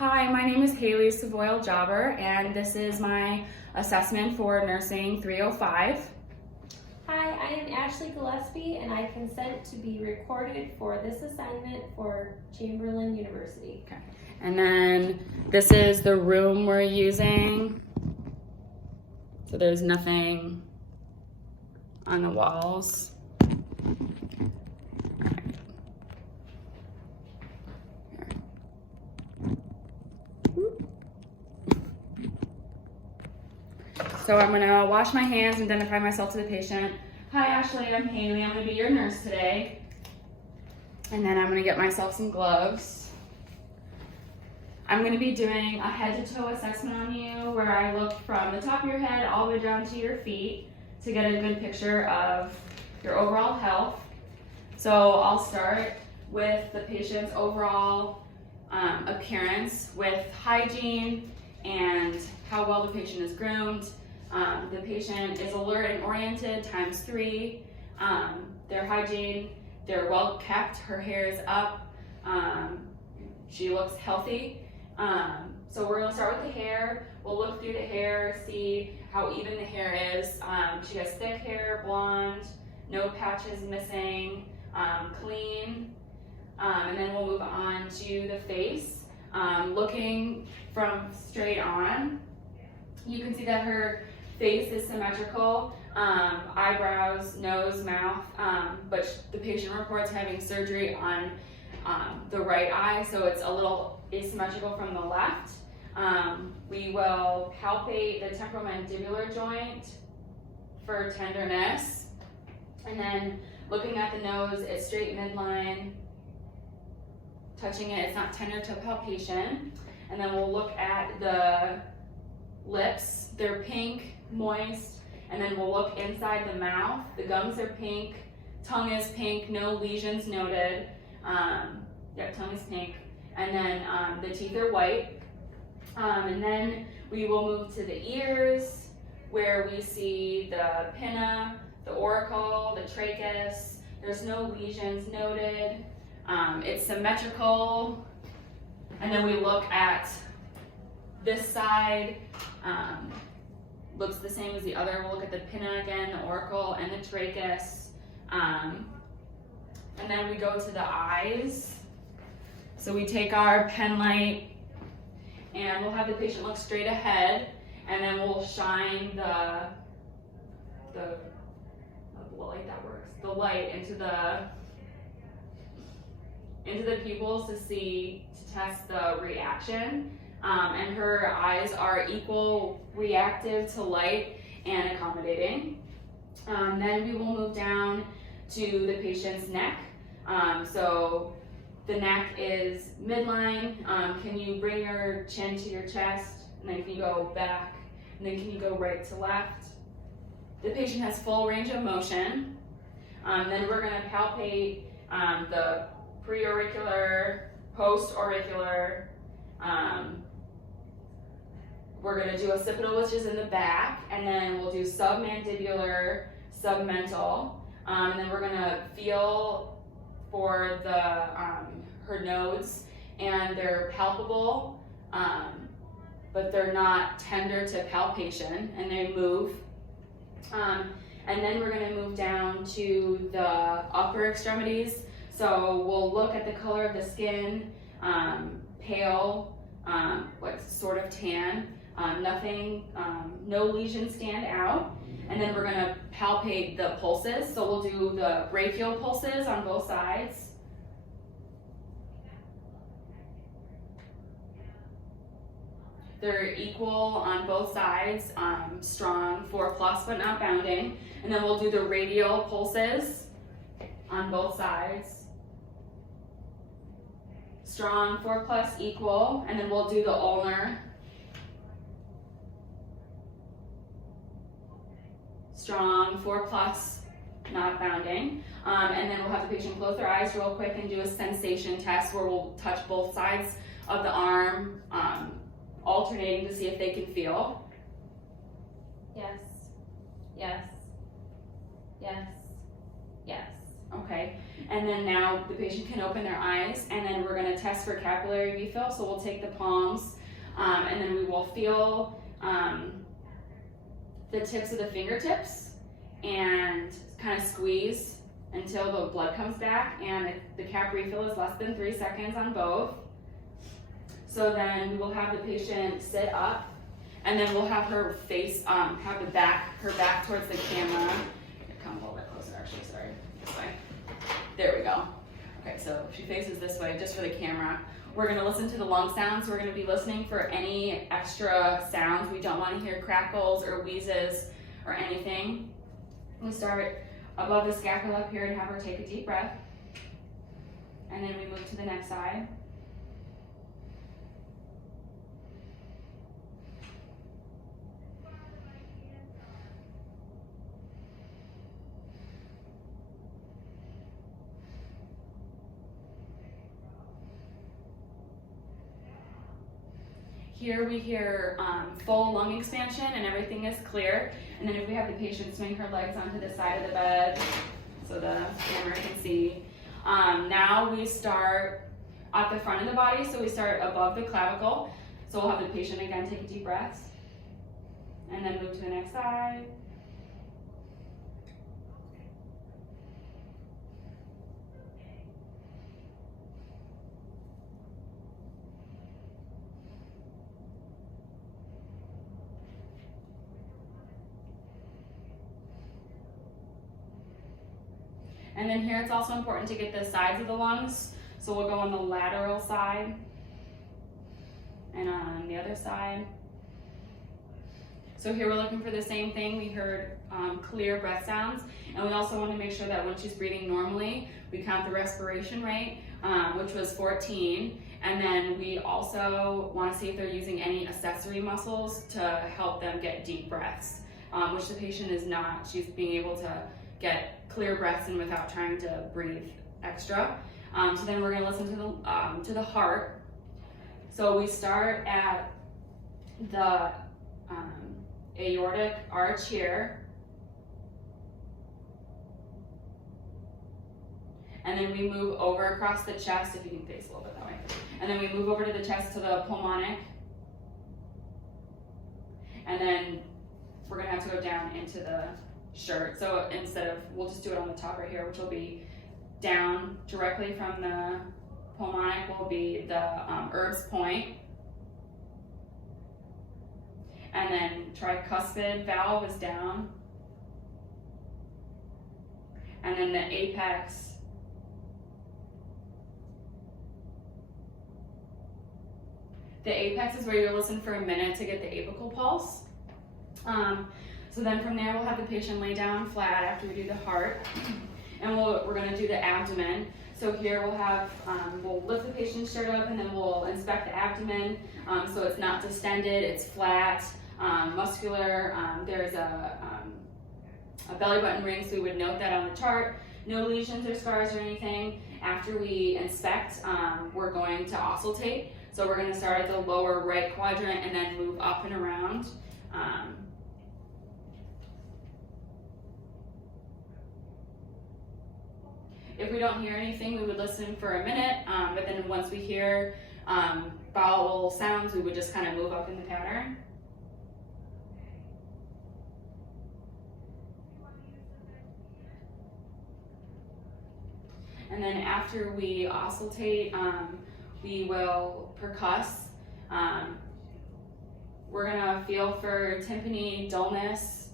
Hi, my name is Haley Savoie Aljaber, and this is my assessment for Nursing 305. Hi, I am Ashley Gillespie, and I consent to be recorded for this assignment for Chamberlain University. Okay. And then this is the room we're using. So there's nothing on the walls. So I'm gonna wash my hands and identify myself to the patient. Hi Ashley, I'm Haley. I'm gonna be your nurse today. And then I'm gonna get myself some gloves. I'm gonna be doing a head to toe assessment on you where I look from the top of your head all the way down to your feet to get a good picture of your overall health. So I'll start with the patient's overall appearance with hygiene and how well the patient is groomed. The patient is alert and oriented ×3. Their hygiene, they're well kept, her hair is up, she looks healthy. So we're gonna start with the hair. We'll look through the hair, see how even the hair is. She has thick hair, blonde, no patches missing, clean. And then we'll move on to the face. Looking from straight on, you can see that her face is symmetrical, eyebrows, nose, mouth, but the patient reports having surgery on the right eye, so it's a little asymmetrical from the left. We will palpate the temporomandibular joint for tenderness, and then looking at the nose, it's straight midline. Touching it, it's not tender to palpation. And then we'll look at the lips, they're pink, moist, and then we'll look inside the mouth. The gums are pink, tongue is pink, no lesions noted. Tongue is pink. And then the teeth are white. And then we will move to the ears, where we see the pinna, the auricle, the trachea. There's no lesions noted. It's symmetrical. And then we look at this side, looks the same as the other. We'll look at the pinna again, the auricle, and the trachea. And then we go to the eyes. So we take our pen light and we'll have the patient look straight ahead, and then we'll shine the light that works, the light into the pupils to test the reaction. And her eyes are equal reactive to light and accommodating. Then we will move down to the patient's neck. So the neck is midline. Can you bring your chin to your chest? And then can you go back? And then can you go right to left? The patient has full range of motion. Then we're gonna palpate the preauricular, post-auricular. We're gonna do occipital, which is in the back, and then we'll do submandibular, submental, and then we're gonna feel for her nodes, and they're palpable, but they're not tender to palpation, and they move. And then we're gonna move down to the upper extremities. So we'll look at the color of the skin, pale, what's sort of tan, nothing, no lesions stand out. And then we're gonna palpate the pulses. So we'll do the brachial pulses on both sides. They're equal on both sides, strong, 4+ but not bounding. And then we'll do the radial pulses on both sides. Strong, 4+ equal, and then we'll do the ulnar. Strong, 4+, not bounding. And then we'll have the patient close their eyes real quick and do a sensation test where we'll touch both sides of the arm, alternating to see if they can feel. Yes, yes, yes, yes. Okay, and then now the patient can open their eyes, and then we're going to test for capillary refill. So we'll take the palms, and then we will feel the tips of the fingertips and kind of squeeze until the blood comes back, and if the cap refill is less than 3 seconds on both. So then we will have the patient sit up, and then we'll have her face, have her back towards the camera. Come a little bit closer, actually, sorry, this way. There we go. Okay, so she faces this way just for the camera. We're gonna listen to the lung sounds. We're gonna be listening for any extra sounds. We don't wanna hear crackles or wheezes or anything. We start above the scapula up here and have her take a deep breath. And then we move to the next side. Here we hear full lung expansion and everything is clear. And then if we have the patient swing her legs onto the side of the bed so the camera can see. Now we start at the front of the body, so we start above the clavicle. So we'll have the patient again take a deep breath and then move to the next side. And then here it's also important to get the sides of the lungs. So we'll go on the lateral side and on the other side. So here we're looking for the same thing. We heard clear breath sounds. And we also want to make sure that when she's breathing normally, we count the respiration rate, which was 14. And then we also want to see if they're using any accessory muscles to help them get deep breaths, which the patient is not. She's being able to get clear breaths in without trying to breathe extra. So then we're going to listen to the heart. So we start at the aortic arch here, and then we move over across the chest, if you can face a little bit that way, and then we move over to the chest to the pulmonic, and then we're going to have to go down into the shirt. So we'll just do it on the top right here, which will be down directly from the pulmonic will be the Erb's point. And then tricuspid valve is down. And then the apex. The apex is where you listen for a minute to get the apical pulse. So then from there, we'll have the patient lay down flat after we do the heart. And we're gonna do the abdomen. So here we'll lift the patient's shirt up and then we'll inspect the abdomen. So it's not distended, it's flat, muscular. There's a belly button ring, so we would note that on the chart. No lesions or scars or anything. After we inspect, we're going to auscultate. So we're gonna start at the lower right quadrant and then move up and around. If we don't hear anything, we would listen for a minute, but then once we hear bowel sounds, we would just kind of move up in the pattern. And then after we auscultate, we will percuss. We're gonna feel for tympany dullness.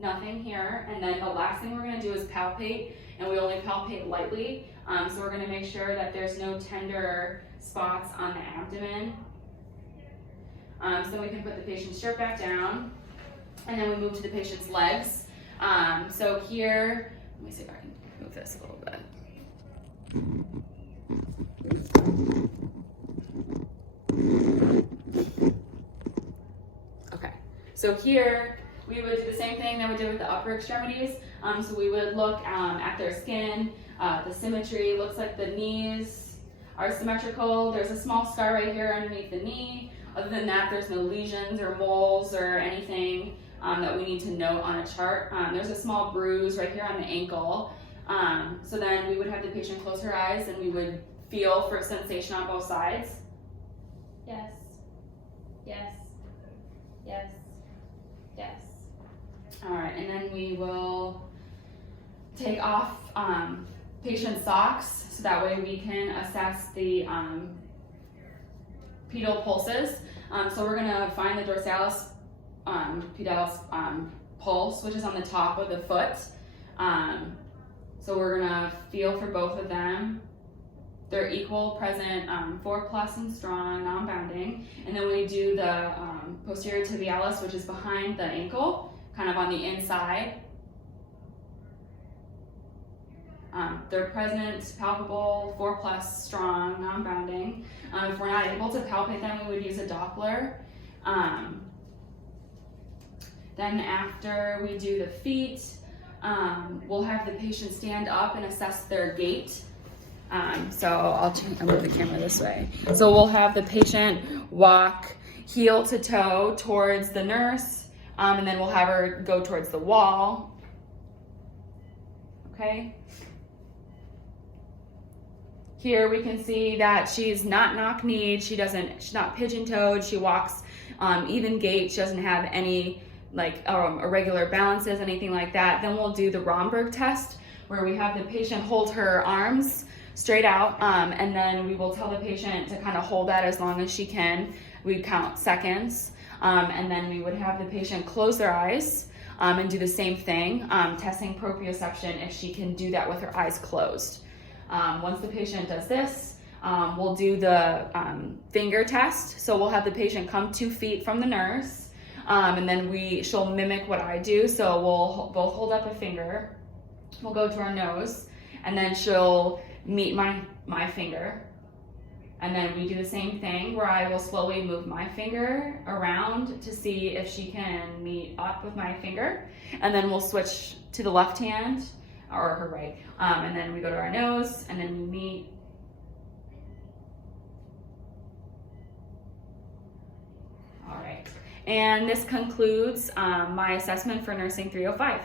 Nothing here. And then the last thing we're gonna do is palpate, and we only palpate lightly. So we're gonna make sure that there's no tender spots on the abdomen. So we can put the patient's shirt back down, and then we move to the patient's legs. So here, let me see if I can move this a little bit. Okay, so here we would do the same thing that we did with the upper extremities. So we would look at their skin, the symmetry. Looks like the knees are symmetrical. There's a small scar right here underneath the knee. Other than that, there's no lesions or moles or anything. that we need to note on a chart. There's a small bruise right here on the ankle. So then we would have the patient close her eyes and we would feel for sensation on both sides. Yes. Yes. Yes. Yes. All right, and then we will take off patient socks so that way we can assess the pedal pulses. So we're gonna find the dorsalis pedalis pulse, which is on the top of the foot. So we're gonna feel for both of them. They're equal, present, 4+ and strong, non-bounding. And then we do the posterior tibialis, which is behind the ankle, kind of on the inside. They're present, palpable, 4+, strong, non-bounding. If we're not able to palpate them, we would use a Doppler. Then after we do the feet, we'll have the patient stand up and assess their gait. So I'll move the camera this way. So we'll have the patient walk heel to toe towards the nurse, and then we'll have her go towards the wall. Okay. Here we can see that she's not knock-kneed, she's not pigeon-toed, she walks even gait, she doesn't have any like irregular balances, anything like that. Then we'll do the Romberg test, where we have the patient hold her arms straight out, and then we will tell the patient to kind of hold that as long as she can. We count seconds, and then we would have the patient close their eyes and do the same thing, testing proprioception if she can do that with her eyes closed. Once the patient does this, we'll do the finger test. So we'll have the patient come 2 feet from the nurse, and then she'll mimic what I do. So we'll both hold up a finger, we'll go to our nose, and then she'll meet my finger. And then we do the same thing where I will slowly move my finger around to see if she can meet up with my finger. And then we'll switch to the left hand, or her right. And then we go to our nose, and then we meet. All right. And this concludes my assessment for Nursing 305.